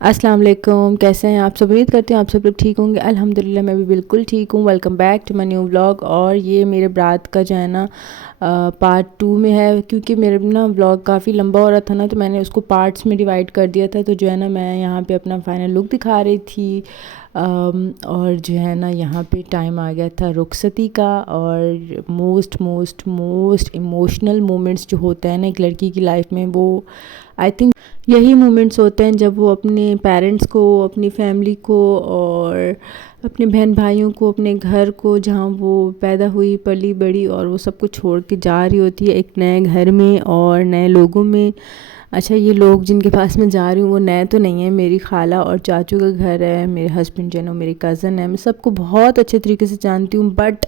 السلام علیکم، کیسے ہیں آپ سب؟ امید کرتے ہیں آپ سب لوگ ٹھیک ہوں گے۔ الحمدللہ میں بھی بالکل ٹھیک ہوں۔ Welcome back to my new vlog. اور یہ میرے برات کا جو ہے نا پارٹ 2 میں ہے، کیونکہ میرے نا ولاگ کافی لمبا ہو رہا تھا نا، تو میں نے اس کو پارٹس میں ڈیوائڈ کر دیا تھا۔ تو جو ہے نا میں یہاں پہ اپنا فائنل لک دکھا رہی تھی، اور جو ہے نا یہاں پہ ٹائم آ گیا تھا رخصتی کا۔ اور موسٹ ایموشنل مومنٹس جو ہوتا ہے نا ایک لڑکی کی لائف میں، وہ آئی تھنک یہی مومنٹس ہوتے ہیں جب وہ اپنے پیرنٹس کو، اپنی فیملی کو، اور اپنے بہن بھائیوں کو، اپنے گھر کو جہاں وہ پیدا ہوئی پلی بڑی، اور وہ سب کچھ چھوڑ کے جا رہی ہوتی ہے ایک نئے گھر میں اور نئے لوگوں میں۔ اچھا، یہ لوگ جن کے پاس میں جا رہی ہوں وہ نئے تو نہیں ہیں، میری خالہ اور چاچو کا گھر ہے، میرے ہسبینڈ جو ہے نا میری کزن ہے۔ میں سب کو بہت اچھے طریقے سے جانتی ہوں، بٹ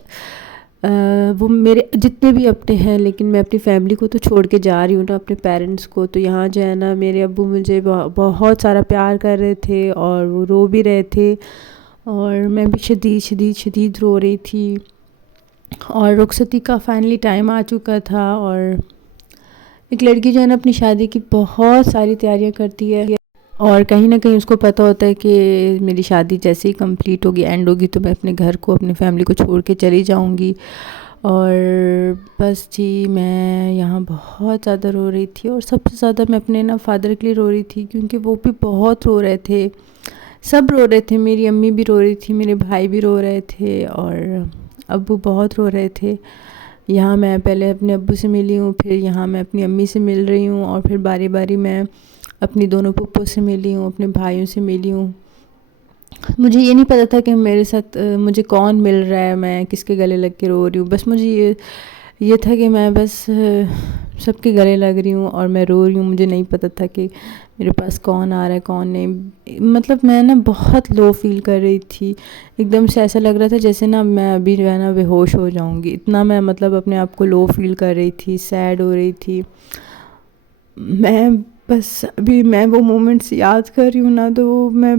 وہ میرے جتنے بھی اپنے ہیں، لیکن میں اپنی فیملی کو تو چھوڑ کے جا رہی ہوں نا، اپنے پیرنٹس کو۔ تو یہاں جو ہے نا میرے ابو مجھے بہت سارا پیار کر رہے تھے، اور وہ رو بھی رہے تھے، اور میں بھی شدید رو رہی تھی۔ اور رخصتی کا فائنلی ٹائم آ چکا تھا، اور ایک لڑکی جو ہے نا اپنی شادی کی بہت ساری تیاریاں کرتی ہے، اور کہیں نہ کہیں اس کو پتہ ہوتا ہے کہ میری شادی جیسے ہی کمپلیٹ ہوگی، اینڈ ہوگی، تو میں اپنے گھر کو، اپنی فیملی کو چھوڑ کے چلی جاؤں گی۔ اور بس جی، میں یہاں بہت زیادہ رو رہی تھی، اور سب سے زیادہ میں اپنے نا فادر کے لیے رو رہی تھی، کیونکہ وہ بھی بہت رو رہے تھے، سب رو رہے تھے، میری امی بھی رو رہی تھی، میرے بھائی بھی رو رہے تھے، اور ابو بہت رو رہے تھے۔ یہاں میں پہلے اپنے ابو سے ملی ہوں، پھر یہاں میں اپنی امی سے مل رہی ہوں، اور پھر باری باری میں اپنی دونوں پھپھو سے ملی ہوں، اپنے بھائیوں سے ملی ہوں۔ مجھے یہ نہیں پتا تھا کہ میرے ساتھ مجھے کون مل رہا ہے، میں کس کے گلے لگ کے رو رہی ہوں۔ بس مجھے یہ تھا کہ میں بس سب کے گلے لگ رہی ہوں اور میں رو رہی ہوں۔ مجھے نہیں پتا تھا کہ میرے پاس کون آ رہا ہے کون نہیں۔ مطلب میں نا بہت لو فیل کر رہی تھی، ایک دم سے ایسا لگ رہا تھا جیسے نا میں ابھی جو ہے نا بے ہوش ہو جاؤں گی، اتنا میں مطلب اپنے آپ کو لو فیل کر رہی تھی، سیڈ ہو رہی تھی میں۔ بس ابھی میں وہ مومنٹس یاد کر رہی ہوں نا، تو میں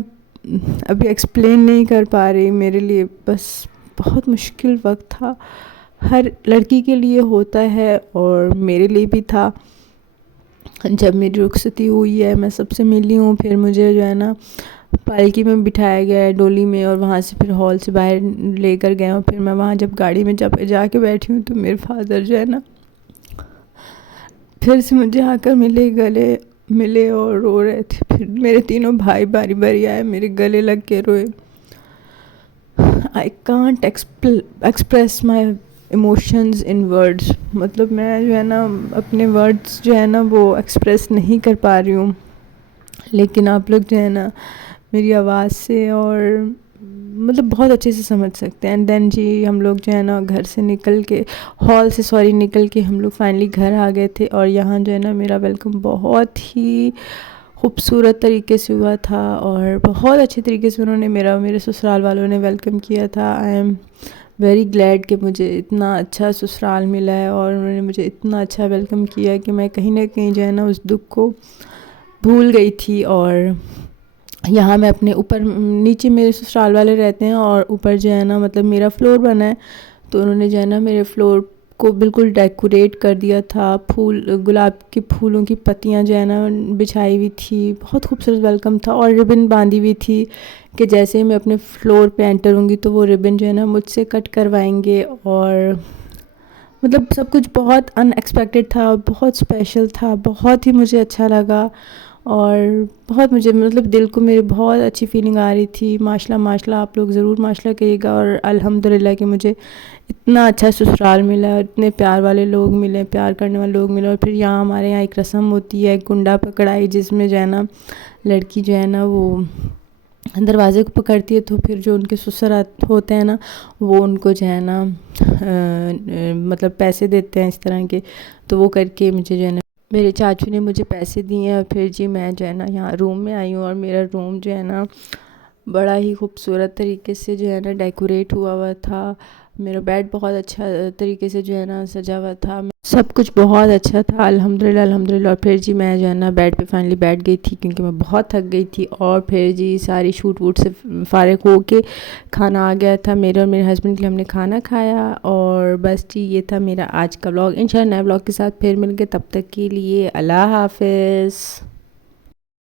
ابھی ایکسپلین نہیں کر پا رہی۔ میرے لیے بس بہت مشکل وقت تھا، ہر لڑکی کے لیے ہوتا ہے، اور میرے لیے بھی تھا۔ جب میری رخصتی ہوئی ہے، میں سب سے ملی ہوں، پھر مجھے جو ہے نا پالکی میں بٹھایا گیا ہے، ڈولی میں، اور وہاں سے پھر ہال سے باہر لے کر گئے ہوں۔ پھر میں وہاں جب گاڑی میں جا کے بیٹھی ہوں، تو میرے فادر جو ہے نا پھر سے مجھے آ کر ملے اور رو رہے تھے۔ پھر میرے تینوں بھائی باری باری آئے، میرے گلے لگ کے روئے۔ I can't express my emotions in words۔ مطلب میں جو ہے نا اپنے ورڈز جو ہے نا وہ ایکسپریس نہیں کر پا رہی ہوں، لیکن آپ لوگ جو ہے نا میری آواز سے اور مطلب بہت اچھے سے سمجھ سکتے ہیں۔ اینڈ دین جی، ہم لوگ جو ہے نا گھر سے نکل کے، ہال سے نکل کے ہم لوگ فائنلی گھر آ گئے تھے، اور یہاں جو ہے نا میرا ویلکم بہت ہی خوبصورت طریقے سے ہوا تھا، اور بہت اچھے طریقے سے انہوں نے میرے سسرال والوں نے ویلکم کیا تھا۔ آئی ایم ویری گلیڈ کہ مجھے اتنا اچھا سسرال ملا ہے، اور انہوں نے مجھے اتنا اچھا ویلکم کیا کہ میں کہیں نہ کہیں جو ہے نا اس دکھ کو بھول گئی تھی۔ اور یہاں میں اپنے نیچے میرے سسرال والے رہتے ہیں، اور اوپر جو ہے نا مطلب میرا فلور بنا ہے، تو انہوں نے جو ہے نا میرے فلور کو بالکل ڈیکوریٹ کر دیا تھا، گلاب کے پھولوں کی پتیاں جو ہے نا بچھائی ہوئی تھی، بہت خوبصورت ویلکم تھا، اور ربن باندھی ہوئی تھی کہ جیسے ہی میں اپنے فلور پہ انٹر ہوں گی تو وہ ربن جو ہے نا مجھ سے کٹ کروائیں گے۔ اور مطلب سب کچھ بہت ان ایکسپیکٹڈ تھا، بہت اسپیشل تھا، بہت ہی مجھے اچھا لگا، اور بہت مجھے مطلب دل کو میرے بہت اچھی فیلنگ آ رہی تھی۔ ماشاءاللہ آپ لوگ ضرور ماشاءاللہ کہیے گا، اور الحمدللہ کہ مجھے اتنا اچھا سسرال ملا، اتنے پیار والے لوگ ملے، پیار کرنے والے لوگ ملے۔ اور پھر یہاں ہمارے یہاں ایک رسم ہوتی ہے کنڈا پکڑائی، جس میں جو ہے نا لڑکی جو ہے نا وہ دروازے کو پکڑتی ہے، تو پھر جو ان کے سسر ہوتے ہیں نا وہ ان کو جو ہے نا مطلب پیسے دیتے ہیں اس طرح کے، تو وہ کر کے مجھے جو ہے نا میرے چاچو نے مجھے پیسے دیے ہیں۔ اور پھر جی میں جو ہے نا یہاں روم میں آئی ہوں، اور میرا روم جو ہے نا بڑا ہی خوبصورت طریقے سے جو ہے نا ڈیکوریٹ ہوا تھا، میرا بیڈ بہت اچھا طریقے سے جو ہے نا سجا ہوا تھا، سب کچھ بہت اچھا تھا، الحمدللہ۔ اور پھر جی میں جو ہے نا بیڈ پہ فائنلی بیٹھ گئی تھی، کیونکہ میں بہت تھک گئی تھی، اور پھر جی ساری شوٹ ووٹ سے فارغ ہو کے کھانا آ گیا تھا میرے اور میرے ہسبینڈ کے لیے، ہم نے کھانا کھایا، اور بس جی یہ تھا میرا آج کا ولاگ۔ انشاءاللہ نئے ولاگ کے ساتھ پھر مل گئے، تب تک کے لیے اللہ حافظ۔